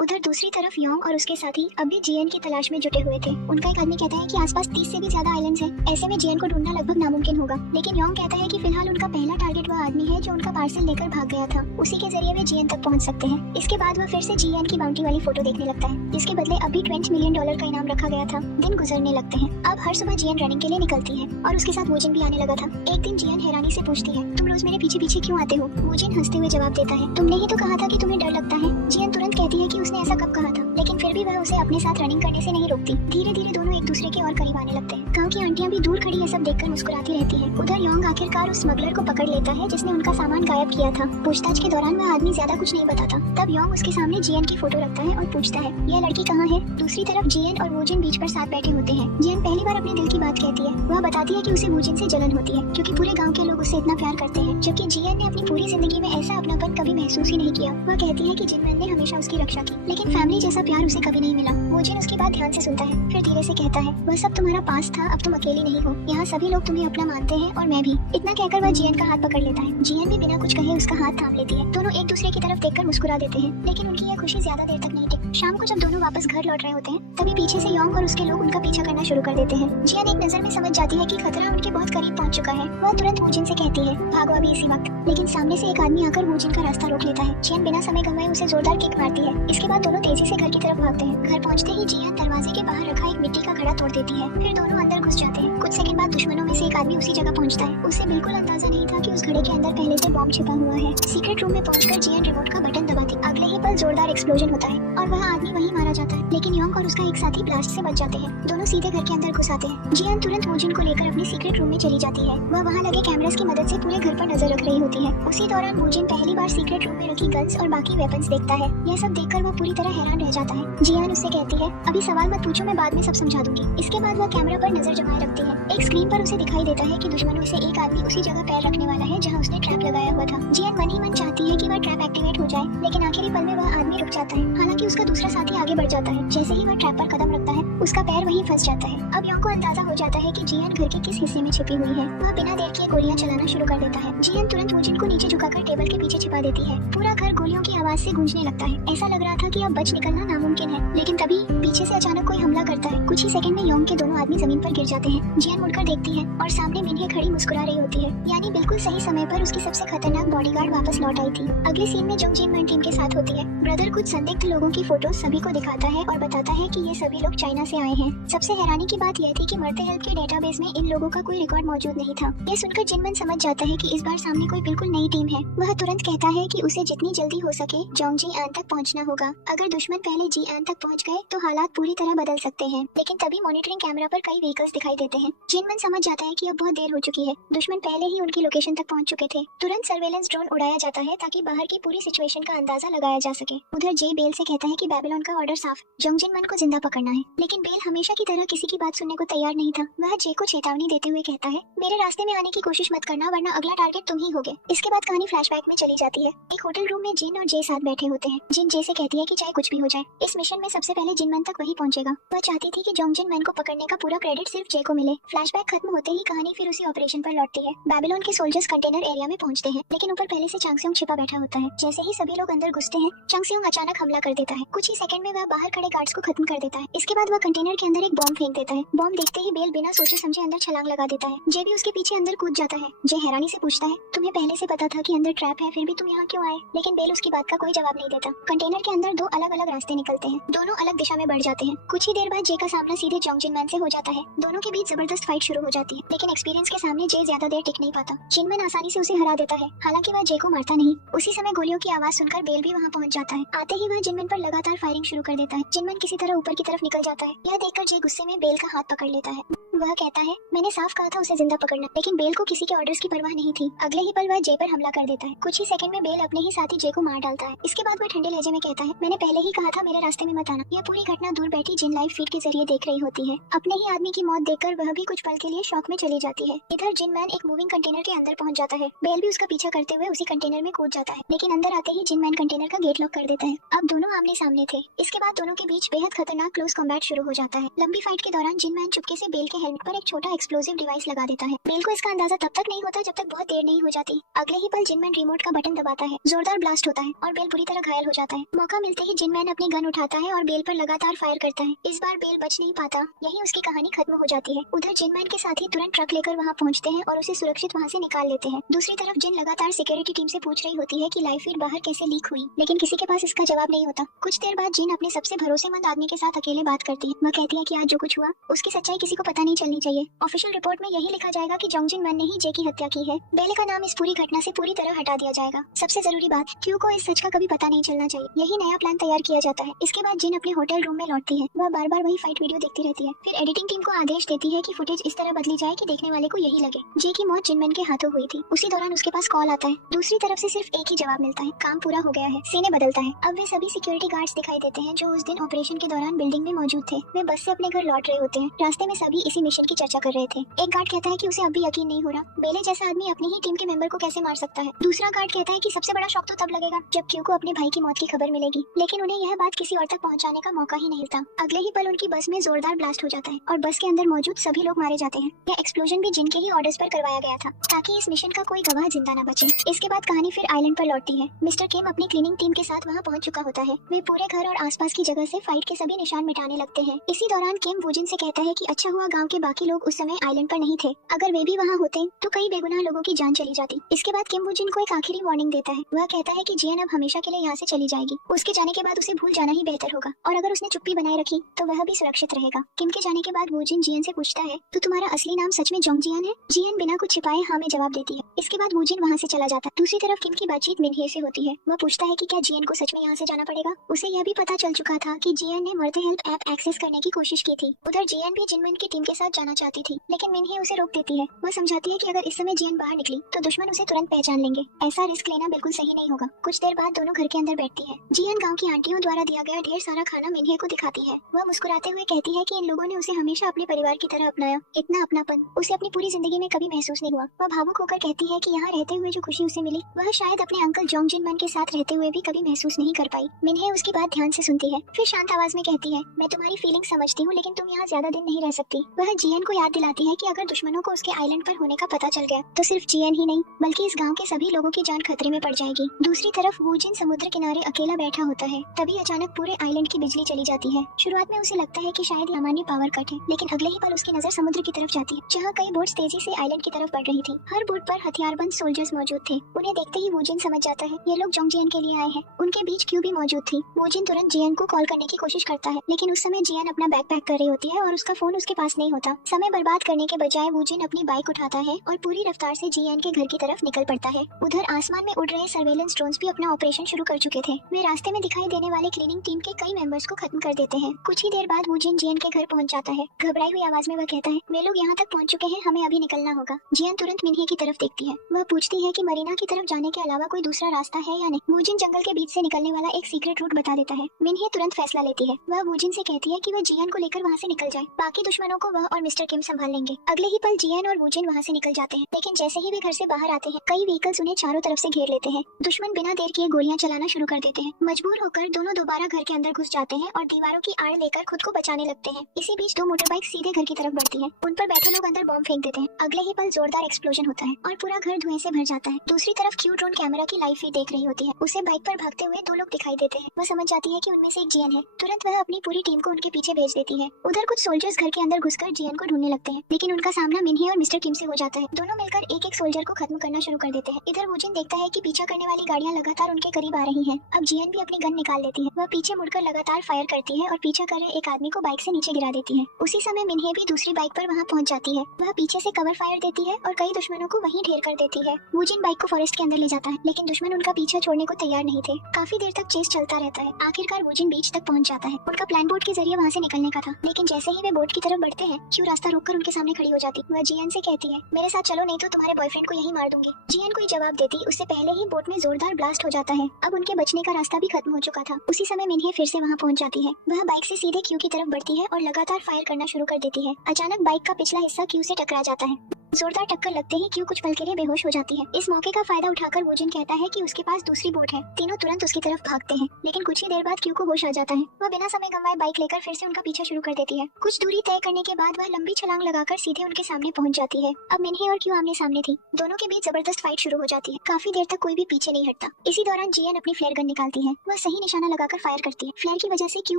उधर दूसरी तरफ योंग और उसके साथी अब भी जियन की तलाश में जुटे हुए थे। उनका एक आदमी कहता है कि आसपास 30 से भी ज्यादा आइलैंड्स हैं, ऐसे में जियन को ढूंढना लगभग नामुमकिन होगा। लेकिन योंग कहता है कि फिलहाल उनका पहला टारगेट वह आदमी है जो उनका पार्सल लेकर भाग गया था, उसी के जरिए वे जियन तक पहुंच सकते हैं। इसके बाद वह फिर से जियन की बाउंटी वाली फोटो देखने लगता है, जिसके बदले अभी $20 मिलियन का इनाम रखा गया था। दिन गुजरने लगते हैं। अब हर सुबह जियन रनिंग के लिए निकलती है और उसके साथ वूजिन भी आने लगा था। एक दिन जियन हैरानी से पूछती है, तुम रोज मेरे पीछे पीछे क्यों आते हो? वूजिन हंसते हुए जवाब देता है, तुमने ही तो कहा था कि तुम्हें डर लगता है। जियन तुरंत कहती है कि उसने ऐसा कब कहा था, लेकिन फिर भी वह उसे अपने साथ रनिंग करने से नहीं रोकती। धीरे धीरे दोनों एक दूसरे के और करीब आने लगते हैं। गाँव की आंटियां भी दूर खड़ी ये सब देखकर मुस्कुराती रहती है। उधर योंग आखिरकार उस स्मगलर को पकड़ लेता है जिसने उनका सामान गायब किया था। पूछताछ के दौरान वह आदमी ज्यादा कुछ नहीं बताता। तब योंग उसके सामने जियन की फोटो रखता है और पूछता है, यह लड़की कहाँ है? दूसरी तरफ जियन और वूजिन बीच पर साथ बैठे होते हैं। जियन पहली बार अपने दिल की बात कहती है। वह बताती है कि उसे वूजिन से जलन होती है क्योंकि पूरे गांव के लोग उससे इतना प्यार करते हैं, जबकि जियन ने अपनी पूरी जिंदगी में ऐसा अपनापन कभी महसूस ही नहीं किया। वह कहती है कि जिनमैन ने हमेशा उसकी रक्षा की, लेकिन फैमिली जैसा प्यार उसे कभी नहीं मिला। वूजिन उसकी बात ध्यान से सुनता है, फिर धीरे से कहता है, वह सब तुम्हारा पास था, अब तुम अकेली नहीं हो। यहाँ सभी लोग तुम्हें अपना मानते हैं और मैं भी। इतना कहकर वह जियन का हाथ पकड़ लेता है। जियन भी बिना कुछ कहे उसका हाथ थाम लेती है। दोनों एक दूसरे की तरफ देखकर मुस्कुरा देते हैं, लेकिन उनकी यह खुशी ज्यादा देर तक नहीं टिकती। शाम को जब दोनों वापस घर लौट रहे होते हैं, तभी पीछे से योंग और उसके लोग उनका पीछा करना शुरू कर देते हैं। जियन एक नजर में समझ जाती है कि खतरा उनके बहुत करीब पहुंच चुका है। वह तुरंत वूजिन से कहती है, भागो अभी इसी वक्त। लेकिन सामने से एक आदमी आकर वूजिन का रास्ता रोक लेता है। जियन बिना समय गंवाए उसे जोरदार किक मारती है। इसके बाद दोनों तेजी से घर की तरफ भागते हैं। घर पहुंचते ही जियन दरवाजे के बाहर रखा एक मिट्टी का घड़ा तोड़ देती है। फिर दोनों अंदर घुस जाते हैं। कुछ सेकंड बाद दुश्मनों में से एक आदमी उसी जगह पहुंचता है। उसे बिल्कुल अंदाजा नहीं था कि उस घड़े के अंदर पहले से बॉम्ब छिपा हुआ है। सीक्रेट रूम में पहुंचकर जियन रिमोट का बटन दबाती, अगले ही पल जोरदार एक्सप्लोजन होता है और वह आदमी वहीं मारा जाता है। लेकिन योंग और उसका एक साथी ब्लास्ट से बच जाते हैं। दोनों सीधे घर के अंदर घुस आते हैं। जियन तुरंत वूजिन को लेकर अपने सीक्रेट रूम में चली जाती है। वह वहाँ लगे कैमरास की मदद से पूरे घर पर नजर रख रही होती है। उसी दौरान वूजिन पहली बार सीक्रेट रूम में रखी गन्स और बाकी वेपन्स देखता है। यह सब देखकर वह पूरी तरह हैरान रह जाता है। जियन उससे कहती है, अभी सवाल मत पूछो, मैं बाद में सब समझा दूंगी। इसके बाद वह कैमरा पर नजर जमाए रखती है। एक स्क्रीन पर उसे दिखाई देता है कि दुश्मनों से एक आदमी उसी जगह पैर रखने वाला है जहाँ उसने ट्रैप लगाया हुआ था। जियन मन ही मन चाहती है कि वह ट्रैप एक्टिवेट हो जाए, लेकिन आखिरी पल में वह आदमी रुक जाता है। हालांकि उसका दूसरा साथी आगे बढ़ जाता है। जैसे ही वह ट्रैप पर कदम रखता है, उसका पैर वहीं फंस जाता है। अब योंग को अंदाजा हो जाता है कि जियन घर के किस हिस्से में छिपी हुई है। वह बिना देर किए गोलियां चलाना शुरू कर देता है। जियन तुरंत वूजिन को नीचे झुकाकर टेबल के पीछे छिपा देती है। पूरा घर गोलियों की आवाज से गूंजने लगता है। ऐसा लग रहा था कि अब बच निकलना नामुमकिन है, लेकिन तभी पीछे से अचानक कोई हमला करता है। कुछ ही सेकंड में योंग के दोनों आदमी जमीन पर गिर जाते हैं। जियन मुड़कर देखती है और सामने मिन्हे खड़ी मुस्कुरा रही होती है, यानी बिल्कुल सही समय पर उसकी सबसे खतरनाक बॉडीगार्ड वापस लौट आई थी। अगले सीन में जोंग जिनमैन टीम के साथ होती है। ब्रदर कुछ संदिग्ध लोगों की फोटो सभी को दिखाता है और बताता है कि ये सभी लोग चाइना से आए हैं। सबसे हैरानी की बात यह थी कि मरते हेल्प के डेटाबेस में इन लोगों का कोई रिकॉर्ड मौजूद नहीं था। ये सुनकर जिनमैन समझ जाता है कि इस बार सामने कोई बिल्कुल नई टीम है। वह तुरंत कहता है कि उसे जितनी जल्दी हो सके जोंगजी आन तक पहुंचना होगा। अगर दुश्मन पहले जी आन तक पहुंच गए तो हालात पूरी तरह बदल सकते हैं। लेकिन तभी मॉनिटरिंग कैमरा पर कई व्हीकल्स दिखाई देते हैं। जिनमैन समझ जाता है कि अब बहुत देर हो चुकी है। दुश्मन पहले ही उनकी लोकेशन तक पहुंच चुके थे। तुरंत सर्वेलेंस ड्रोन उड़ाया जाता है ताकि बाहर की पूरी सिचुएशन का अंदाजा लगाया जा सके। उधर जे बेल से कहता है कि बेबीलोन का ऑर्डर साफ, जोंग जिनमैन को जिंदा पकड़ना है। लेकिन बेल हमेशा की तरह किसी की बात सुनने को तैयार नहीं था। वह जे को चेतावनी देते हुए कहता है, मेरे रास्ते में आने की कोशिश मत करना, वरना अगला टारगेट तुम ही होगे। इसके बाद कहानी फ्लैशबैक में चली जाती है। एक होटल रूम में जिन और जे साथ बैठे होते हैं। जिन जे से कहती है कि चाहे कुछ भी हो जाए, इस मिशन में सबसे पहले जिनमैन तक वही पहुंचेगा। वह चाहती थी कि जोंग जिनमैन को पकड़ने का पूरा क्रेडिट सिर्फ जे को मिले। फ्लैशबैक खत्म होते ही कहानी फिर उसी ऑपरेशन पर लौटती है। बेबीलोन के सोल्जर्स कंटेनर एरिया में पहुंचते हैं, लेकिन ऊपर पहले से चांगसियोंग छिपा बैठा होता है। जैसे ही सभी लोग अंदर घुसते हैं, चांगसियोंग अचानक हमला कर देता है। कुछ ही सेकंड में वह बाहर खड़े गार्ड्स को खत्म कर देता है। इसके बाद वह कंटेनर के अंदर एक बॉम्ब फेंक देता है। बॉम्ब देखते ही बेल बिना सोचे समझे अंदर छलांग लगा देता है। जे भी उसके पीछे अंदर कूद जाता है। जे हैरानी से पूछता है, तुम्हें पहले से पता था कि अंदर ट्रैप है, फिर भी तुम यहाँ क्यों आए? लेकिन बेल उसकी बात का कोई जवाब नहीं देता। कंटेनर के अंदर दो अलग अलग रास्ते निकलते हैं। दोनों अलग दिशा में बढ़ जाते हैं। कुछ ही देर बाद जे का सामना सीधे जोंग जिनमैन से हो जाता है। दोनों के बीच जबरदस्त फाइट शुरू हो जाती है, लेकिन एक्सपीरियंस के सामने जे ज्यादा देर टिक नहीं पाता। जिनमैन आसानी से उसे हरा देता है। हालांकि वह जे को मारता नहीं। उसी समय गोलियों की आवाज सुनकर बेल भी वहाँ पहुँच जाता है। आते ही वह जिनमैन पर लगातार फायरिंग शुरू कर देता है। जिनमैन किसी तरह ऊपर की तरफ निकल जाता है। यह देखकर जे गुस्से में बेल का हाथ पकड़ लेता है। वह कहता है, मैंने साफ कहा था उसे जिंदा पकड़ना, लेकिन बेल को किसी के ऑर्डर्स की परवाह नहीं थी। अगले ही पल वह जे पर हमला कर देता है। कुछ ही सेकंड में बेल अपने ही साथी जे को मार डालता है। इसके बाद वह ठंडे लहजे में कहता है, मैंने पहले ही कहा था मेरे रास्ते में मत आना। यह पूरी घटना दूर बैठी जिन लाइव फीड के जरिए देख रही होती है। अपने ही आदमी की मौत देखकर वह भी कुछ पल के लिए शॉक में चली जाती है। इधर जिनमैन एक मूविंग कंटेनर के अंदर पहुंच जाता है। बेल भी उसका पीछा करते हुए उसी कंटेनर में कूद जाता है, लेकिन अंदर आते ही जिनमैन कंटेनर का गेट लॉक कर देता है। अब दोनों आमने सामने थे। इसके बाद दोनों के बीच बेहद खतरनाक क्लोज कॉम्बैट शुरू हो जाता है। लंबी फाइट के दौरान जिनमैन चुपके से बेल के हेलमेट पर एक छोटा एक्सप्लोसिव डिवाइस लगा देता है। बेल को इसका अंदाजा तब तक नहीं होता जब तक बहुत देर नहीं हो जाती। अगले ही पल जिनमैन रिमोट का बटन दबाता है, जोरदार ब्लास्ट होता है और बेल बुरी तरह घायल हो जाता है। मौका मिलते ही जिनमैन अपनी गन उठाता है और बेल पर लगातार फायर करता है। इस बार बेल बच नहीं पाता, यही उसकी कहानी खत्म हो जाती है। उधर जिनमैन के साथी तुरंत ट्रक लेकर वहाँ पहुँचते हैं और उसे सुरक्षित वहाँ से निकाल लेते हैं। दूसरी तरफ जिन लगातार सिक्योरिटी टीम से पूछ रही होती है कि लाइव फीड बाहर कैसे लीक हुई, लेकिन किसी के पास इसका जवाब नहीं होता। कुछ देर बाद जिन अपने सबसे भरोसेमंद आदमी के साथ अकेले बात करती है। वह कहती है कि आज जो कुछ हुआ उसकी सच्चाई किसी को पता नहीं चलनी चाहिए। ऑफिशियल रिपोर्ट में यही लिखा जाएगा कि जोंग जिन मन ने ही जे की हत्या की है। बेले का नाम इस पूरी घटना से पूरी तरह हटा दिया जाएगा। सबसे जरूरी बात, क्यू को इस सच का कभी पता नहीं चलना चाहिए। यही नया प्लान तैयार किया जाता है। इसके बाद जिन अपने होटल रूम में लौटती है। वह बार बार वही फाइट वीडियो देखती रहती है। फिर एडिटिंग टीम को आदेश देती है कि फुटेज इस तरह बदली जाए कि देखने वाले को यही लगे जे की मौत जिनमैन के हाथों हुई थी। उसी दौरान उसके पास कॉल आता है। दूसरी तरफ से सिर्फ एक ही जवाब मिलता है, काम पूरा हो गया है। सीने बदलता है। अब वे सभी सिक्योरिटी गार्ड्स दिखाई देते हैं जो उस दिन ऑपरेशन के दौरान बिल्डिंग में मौजूद थे। वे बस से अपने घर लौट रहे होते हैं। रास्ते में सभी इसी मिशन की चर्चा कर रहे थे। एक गार्ड कहता है कि उसे अब भी यकीन नहीं हो रहा, बेले जैसा आदमी अपनी ही टीम के मेंबर को कैसे मार सकता है। दूसरा गार्ड कहता है कि सबसे बड़ा शॉक तो तब लगेगा जब क्यू को अपने भाई की मौत की खबर मिलेगी, लेकिन उन्हें यह बात किसी और तक पहुंचाने का मौका ही नहीं मिलता। अगले ही पल उनकी बस में जोरदार ब्लास्ट हो जाता है और बस के अंदर मौजूद सभी लोग मारे जाते हैं। यह एक्सप्लोजन भी जिनके ही ऑर्डर्स पर करवाया गया था ताकि इस मिशन का कोई गवाह जिंदा न बचे। इसके बाद कहानी फिर आइलैंड पर लौटती है। मिस्टर किम अपनी क्लीनिंग टीम के साथ वहाँ पहुँच चुका होता है। वे पूरे घर और आसपास की जगह से फाइट के सभी निशान मिटाने लगते हैं। इसी दौरान किम वूजिन से कहता है कि अच्छा हुआ गांव के बाकी लोग उस समय आइलैंड पर नहीं थे। अगर वे भी वहाँ होते तो कई बेगुनाह लोगों की जान चली जाती। इसके बाद किम वूजिन को एक आखिरी वार्निंग देता है। वह कहता है कि जियन अब हमेशा के लिए यहाँ से चली जाएगी। उसके जाने के बाद उसे भूल जाना ही बेहतर होगा और अगर उसने चुप्पी बनाए रखी तो वह भी सुरक्षित रहेगा। किम के जाने के बाद वूजिन जियन से पूछता है, तो तुम्हारा असली नाम सच में जोंग जियन है? जियन बिना कुछ छिपाए हाँ में जवाब देती है। इसके बाद वूजिन वहाँ से चला जाता है। दूसरी तरफ किम की बातचीत मिनहे से होती है। वह पूछता है कि क्या जियन को सच में यहाँ से जाना पड़ेगा। उसे यह भी पता चल चुका था कि जियन ने मरते हेल्प ऐप एक्सेस करने की कोशिश की थी। उधर जियन भी जिनमैन की टीम के साथ जाना चाहती थी, लेकिन मिनहे उसे रोक देती है। वह समझाती है कि अगर इस समय जियन बाहर निकली तो दुश्मन उसे तुरंत पहचान लेंगे। ऐसा रिस्क लेना बिल्कुल सही नहीं होगा। कुछ देर बाद दोनों घर के अंदर बैठती है। जियन गाँव की आंटियों द्वारा दिया गया ढेर सारा खाना मिनहे को दिखाती है। वह मुस्कुराते हुए कहती है कि इन लोगों ने उसे हमेशा अपने परिवार की तरह अपनाया। इतना अपनापन उसे अपनी पूरी जिंदगी में कभी महसूस नहीं हुआ। वह भावुक होकर कहती है कि यहाँ रहते हुए जो खुशी उसे मिली वह शायद अपने अंकल जोंग जिनमैन के साथ रहते हुए भी कभी महसूस नहीं कर पाई। मिनहे उसकी बात ध्यान से सुनती है, फिर शांत आवाज में कहती है, मैं तुम्हारी फीलिंग समझती हूँ, लेकिन तुम यहाँ ज्यादा दिन नहीं रह सकती। वह जियन को याद दिलाती है कि अगर दुश्मनों को उसके आइलैंड पर होने का पता चल गया तो सिर्फ जियन ही नहीं बल्कि इस गाँव के सभी लोगों की जान खतरे में पड़ जाएगी। दूसरी तरफ वूजिन समुद्र किनारे अकेला बैठा होता है। तभी अचानक पूरे आइलैंड की बिजली चली जाती है। शुरुआत में उसे लगता है कि शायद सामान्य पावर कट है, लेकिन अगले ही पल उसकी नजर समुद्र की तरफ जाती है जहाँ कई बोट्स तेजी से आइलैंड की तरफ बढ़ रही थी। हर बोट पर हथियारबंद सोल्जर्स मौजूद थे। उन्हें देखते ही वूजिन समझ जाता है ये लोग जोंग जियन के लिए आए हैं। उनके बीच क्यू भी मौजूद थी। वूजिन तुरंत जियन को कॉल करने की कोशिश करता है, लेकिन उस समय जियन अपना बैग पैक कर रही होती है और उसका फोन उसके पास नहीं होता। समय बर्बाद करने के बजाय वूजिन अपनी बाइक उठाता है और पूरी रफ्तार से जियन के घर की तरफ निकल पड़ता है। उधर आसमान में उड़ रहे सर्वेलेंस ड्रोन्स भी अपना ऑपरेशन शुरू कर चुके थे। वे रास्ते में दिखाई देने वाले क्लीनिंग टीम के कई मेंबर्स को खत्म कर देते हैं। कुछ ही देर बाद वूजिन जियन के घर पहुंच जाता है। घबराई हुई आवाज में वह कहता है, वे लोग यहाँ तक पहुँच चुके हैं, हमें अभी निकलना होगा। जियन तुरंत मिनहे की तरफ देखती है। वह पूछती है कि मरीना की तरफ जाने के अलावा कोई दूसरा रास्ता है या नहीं। वूजिन जंगल के बीच से निकलने वाला एक सीक्रेट रूट बता देता है। मिनहे तुरंत फैसला लेती है। वह वूजिन से कहती है कि वह जियन को लेकर वहाँ से निकल जाए, बाकी दुश्मनों को वह और मिस्टर किम संभाल लेंगे। अगले ही पल जियन और वूजिन वहाँ से निकल जाते हैं, लेकिन जैसे ही वे घर से बाहर आते हैं कई व्हीकल्स उन्हें चारों तरफ से घेर लेते हैं। दुश्मन बिना देर किए गोलियां चलाना शुरू कर देते हैं। मजबूर होकर दोनों दोबारा घर के अंदर घुस जाते हैं और दीवारों की आड़ लेकर खुद को बचाने लगते हैं। इसी बीच दो मोटरबाइक सीधे घर की तरफ बढ़ती हैं। उन पर बैठे लोग अंदर बॉम्ब फेंक देते हैं। अगले ही पल जोरदार एक्सप्लोजन होता है और पूरा घर धुएं से भर जाता है। दूसरी तरफ क्यू ड्रोन कैमरा की लाइव फीड देख रही होती है। उसे बाइक पर भागते हुए दो लोग दिखाई देते हैं। वह समझ जाती है कि उनमें से एक जियन है। तुरंत वह अपनी पूरी टीम को उनके पीछे भेज देती है। उधर कुछ सोल्जर्स घर के अंदर घुसकर जियन को ढूंढने लगते हैं, लेकिन उनका सामना मिनहे और मिस्टर किम से हो जाता है। दोनों मिलकर एक एक सोल्जर को खत्म करना शुरू कर देते हैं। इधर वूजिन देखता है कि पीछा करने वाली गाड़ियां लगातार उनके करीब आ रही हैं। अब जियन भी अपनी गन निकाल लेती है। वह पीछे मुड़कर लगातार फायर करती है और पीछा कर रहे एक आदमी को बाइक से नीचे गिरा देती है। उसी समय मिनहे भी दूसरी बाइक पर वहां पहुंच जाती है। वह पीछे से कवर फायर देती है और कई दुश्मनों को वहीं ढेर कर देती है। वूजिन बाइक को फॉरेस्ट के अंदर ले जाता है, लेकिन दुश्मन उनका पीछा छोड़ने को तैयार नहीं थे। काफी देर तक चेस चलता रहता है। आखिरकार वूजिन बीच तक पहुंच जाता है। उनका प्लान बोट के जरिए वहां से निकलने का था, लेकिन जैसे ही वे बोट की तरफ बढ़ते हैं क्यू रास्ता रोककर उनके सामने खड़ी हो जाती। वह जियन से कहती है, मेरे साथ चलो नहीं तो तुम्हारे बॉयफ्रेंड को यही मार दूंगी। जियन कोई जवाब देती उससे पहले ही बोट में जोरदार ब्लास्ट हो जाता है। अब उनके बचने का रास्ता भी खत्म हो चुका था। उसी समय मिनहे फिर से वहां पहुंच जाती है। वह बाइक से सीधे क्यू की तरफ बढ़ती है और लगातार फायर करना शुरू कर देती है। अचानक बाइक का पिछला हिस्सा क्यू से टकरा जाता है। जोरदार टक्कर लगते ही क्यू कुछ पल के लिए बेहोश हो जाती है। इस मौके का फायदा उठाकर वूजिन कहता है कि उसके पास दूसरी बोट है। तीनों तुरंत उसकी तरफ भागते हैं, लेकिन कुछ ही देर बाद क्यू को होश आ जाता है। वह बिना समय गंवाए बाइक लेकर फिर से उनका पीछा शुरू कर देती है। कुछ दूरी तय करने के बाद वह लंबी छलांग लगाकर सीधे उनके सामने पहुंच जाती है। अब मिन्हे और क्यू आमने सामने थी। दोनों के बीच जबरदस्त फाइट शुरू हो जाती है। काफी देर तक कोई भी पीछे नहीं हटता। इसी दौरान जियन अपनी फ्लेयर गन निकालती है। वह सही निशाना लगाकर फायर करती है। फ्लेयर की वजह से क्यू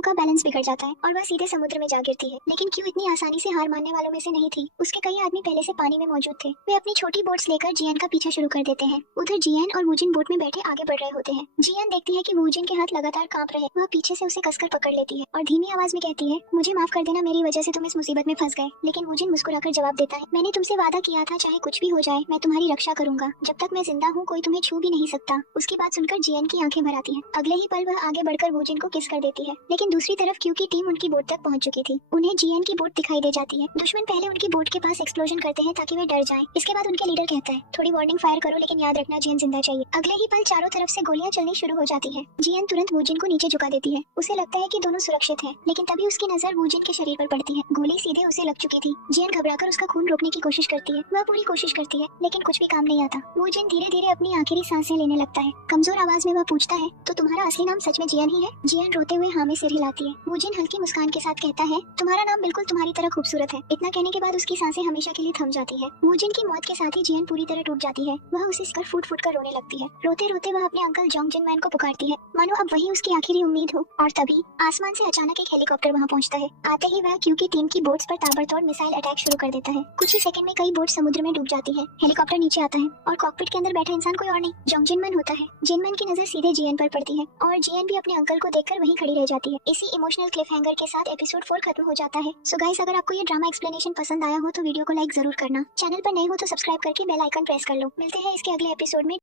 का बैलेंस बिगड़ जाता है और वह सीधे समुद्र में जा गिरती है। लेकिन क्यू इतनी आसानी से हार मानने वालों में से नहीं थी। उसके कई आदमी पहले से पानी में मौजूद थे। वे अपनी छोटी बोट्स लेकर जियन का पीछा शुरू कर देते हैं। उधर जियन और वूजिन बोट में बैठे आगे बढ़ रहे होते हैं। जियन देखती है कि वूजिन के हाथ लगातार कांप रहे। वह पीछे से उसे कसकर पकड़ लेती है और धीमी आवाज में कहती है, मुझे माफ कर देना, मेरी वजह से तुम इस मुसीबत में फंस गए। लेकिन वूजिन मुस्कुराकर जवाब देता है, मैंने तुमसे वादा किया था चाहे कुछ भी हो जाए मैं तुम्हारी रक्षा करूंगा। जब तक मैं जिंदा हूँ कोई तुम्हें छू भी नहीं सकता। उसकी बात सुनकर जियन की आंखें भर आती है। अगले ही पल वह आगे बढ़कर वूजिन को किस कर देती है। लेकिन दूसरी तरफ क्यू की टीम उनकी बोट तक पहुंच चुकी थी। उन्हें जियन की बोट दिखाई दे जाती है। दुश्मन पहले उनकी बोट के पास एक्सप्लोजन करते हैं ताकि वे डर जाएं। इसके बाद उनके लीडर कहता है, थोड़ी वार्निंग फायर करो लेकिन याद रखना जियन जिंदा चाहिए। अगले ही पल चारों तरफ से गोलियां चलनी शुरू हो जाती है। जियन तुरंत वूजिन को नीचे झुका देती है। उसे लगता है कि दोनों सुरक्षित हैं, लेकिन तभी उसकी नजर वूजिन के शरीर पर पड़ती है। गोली सीधे उसे लग चुकी थी। जियन घबराकर उसका खून रोकने की कोशिश करती है। वह पूरी कोशिश करती है लेकिन कुछ भी काम नहीं आता। वूजिन धीरे धीरे अपनी आखिरी सांसें लेने लगता है। कमजोर आवाज में वह पूछता है, तो तुम्हारा असली नाम सच में जियन ही है? जियन रोते हुए हाँ में सिर हिलाती है। वूजिन हल्की मुस्कान के साथ कहता है, तुम्हारा नाम बिल्कुल तुम्हारी तरह खूबसूरत है। इतना कहने के बाद उसकी सांसें हमेशा के लिए थम जाती है। वूजिन की मौत के साथ ही जियन पूरी तरह टूट जाती है। वह उसे कर फूट फूट कर रोने लगती है। रोते रोते वह अपने अंकल जोंग जिन मैन को पुकारती है, मानो अब वही उसकी आखिरी उम्मीद हो। और तभी आसमान से अचानक एक हेलीकॉप्टर वहां पहुंचता है। आते ही वह क्यू की टीम की बोट्स पर ताबड़तोड़ मिसाइल अटैक शुरू कर देता है। कुछ ही सेकंड में कई बोट समुद्र में डूब जाती है। हेलीकॉप्टर नीचे आता है और कॉकपिट के अंदर बैठा इंसान कोई और नहीं, जोंग जिन मैन होता है। जिन मैन की नजर सीधे जियन पर पड़ती है और जियन भी अपने अंकल को देखकर वहीं खड़ी रह जाती है। इसी इमोशनल क्लिफ हैंगर के साथ एपिसोड 4 खत्म हो जाता है। सो गाइस, अगर आपको ये ड्रामा एक्सप्लेनेशन पसंद आया हो तो वीडियो को लाइक जरूर करना। चैनल पर नए हो तो सब्सक्राइब करके बेल आइकन प्रेस कर लो। मिलते हैं इसके अगले एपिसोड में।